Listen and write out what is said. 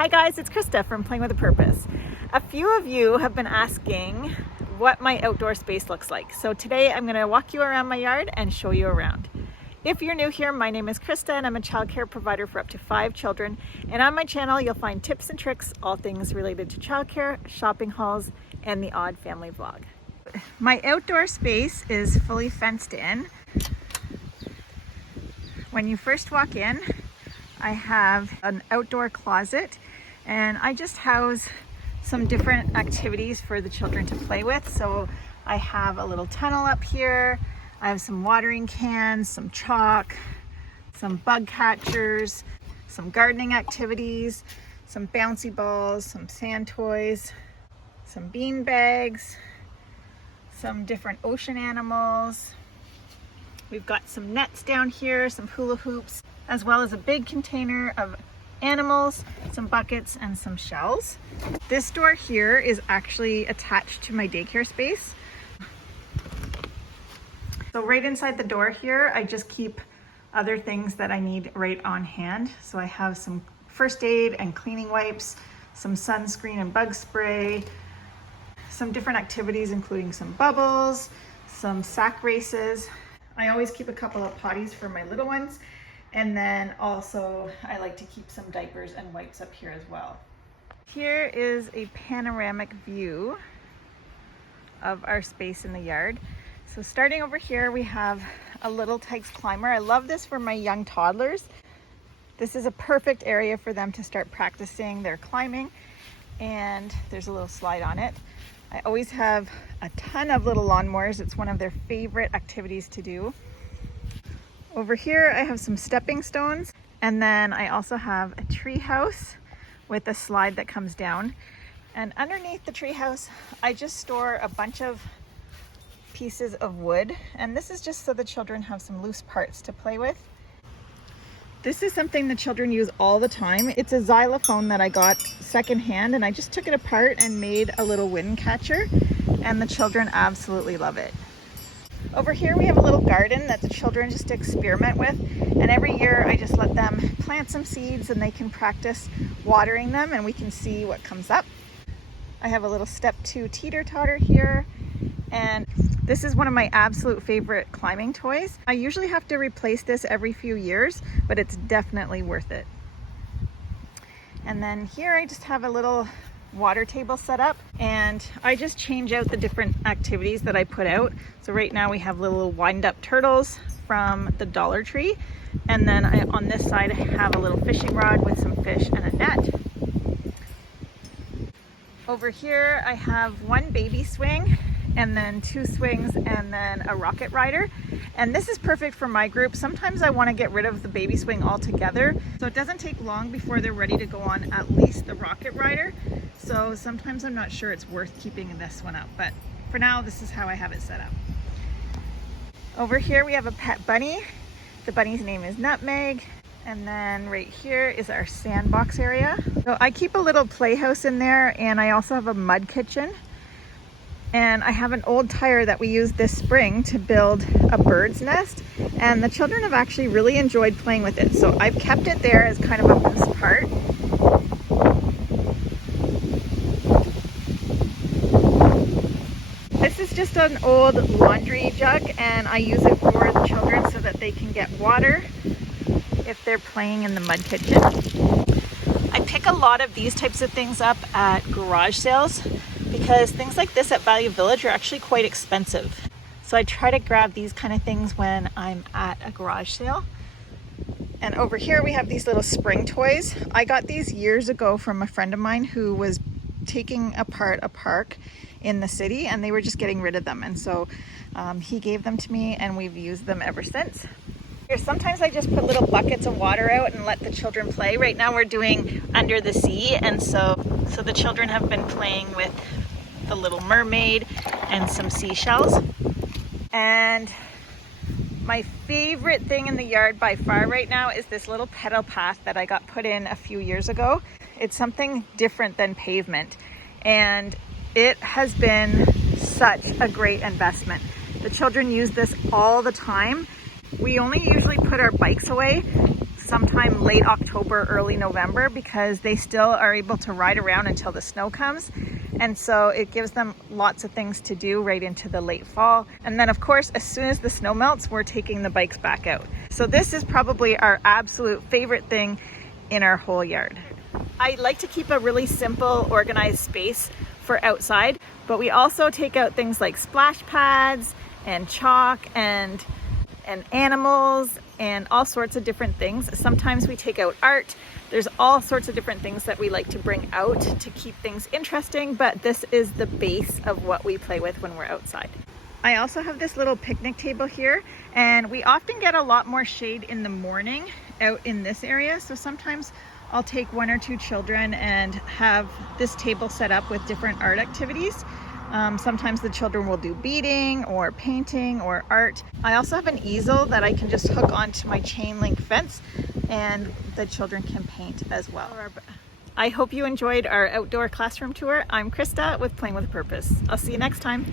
Hi guys, it's Krista from Playing with a Purpose. A few of you have been asking what my outdoor space looks like. So today I'm going to walk you around my yard and show you around. If you're new here, my name is Krista and I'm a childcare provider for up to 5 children. And on my channel, you'll find tips and tricks, all things related to childcare, shopping hauls, and the odd family vlog. My outdoor space is fully fenced in. When you first walk in, I have an outdoor closet and I just house some different activities for the children to play with. So I have a little tunnel up here. I have some watering cans, some chalk, some bug catchers, some gardening activities, some bouncy balls, some sand toys, some bean bags, some different ocean animals. We've got some nets down here, some hula hoops, as well as a big container of animals, some buckets, and some shells. This door here is actually attached to my daycare space. So right inside the door here, I just keep other things that I need right on hand. So I have some first aid and cleaning wipes, some sunscreen and bug spray, some different activities including some bubbles, some sack races. I always keep a couple of potties for my little ones. And then also I like to keep some diapers and wipes up here as well. Here is a panoramic view of our space in the yard. So starting over here, we have a little Tykes Climber. I love this for my young toddlers. This is a perfect area for them to start practicing their climbing. And there's a little slide on it. I always have a ton of little lawnmowers. It's one of their favorite activities to do. Over here, I have some stepping stones. And then I also have a tree house with a slide that comes down. And underneath the tree house, I just store a bunch of pieces of wood. And this is just so the children have some loose parts to play with. This is something the children use all the time. It's a xylophone that I got secondhand, and I just took it apart and made a little wind catcher, and the children absolutely love it. Over here we have a little garden that the children just experiment with, and every year I just let them plant some seeds and they can practice watering them and we can see what comes up. I have a little step 2 teeter-totter here, and this is one of my absolute favorite climbing toys. I usually have to replace this every few years, but it's definitely worth it. And then here I just have a little water table set up, and I just change out the different activities that I put out. So right now we have little wind-up turtles from the Dollar Tree, and then on this side I have a little fishing rod with some fish and a net. Over here I have one baby swing, and then 2 swings, and then a rocket rider. And this is perfect for my group. Sometimes I want to get rid of the baby swing altogether, so it doesn't take long before they're ready to go on at least the rocket rider. So sometimes I'm not sure it's worth keeping this one up, but for now this is how I have it set up. Over here we have a pet bunny. The bunny's name is Nutmeg. And then right here is our sandbox area. So I keep a little playhouse in there, and I also have a mud kitchen. And I have an old tire that we used this spring to build a bird's nest, and the children have actually really enjoyed playing with it. So I've kept it there as kind of a loose part. This is just an old laundry jug, and I use it for the children so that they can get water if they're playing in the mud kitchen. I pick a lot of these types of things up at garage sales, because things like this at Value Village are actually quite expensive. So I try to grab these kind of things when I'm at a garage sale. And over here we have these little spring toys. I got these years ago from a friend of mine who was taking apart a park in the city, and they were just getting rid of them. And so he gave them to me, and we've used them ever since. Sometimes I just put little buckets of water out and let the children play. Right now we're doing Under the Sea, and so the children have been playing with the Little Mermaid and some seashells. And my favorite thing in the yard by far right now is this little Petal Path that I got put in a few years ago. It's something different than pavement, and it has been such a great investment. The children use this all the time. We only usually put our bikes away, sometime late October, early November, because they still are able to ride around until the snow comes. And so it gives them lots of things to do right into the late fall. And then of course, as soon as the snow melts, we're taking the bikes back out. So this is probably our absolute favorite thing in our whole yard. I like to keep a really simple, organized space for outside, but we also take out things like splash pads and chalk and animals and all sorts of different things. Sometimes we take out art. There's all sorts of different things that we like to bring out to keep things interesting, but this is the base of what we play with when we're outside. I also have this little picnic table here, and we often get a lot more shade in the morning out in this area. So sometimes I'll take 1 or 2 children and have this table set up with different art activities. Sometimes the children will do beading or painting or art. I also have an easel that I can just hook onto my chain link fence, and the children can paint as well. I hope you enjoyed our outdoor classroom tour. I'm Krista with Playing with a Purpose. I'll see you next time.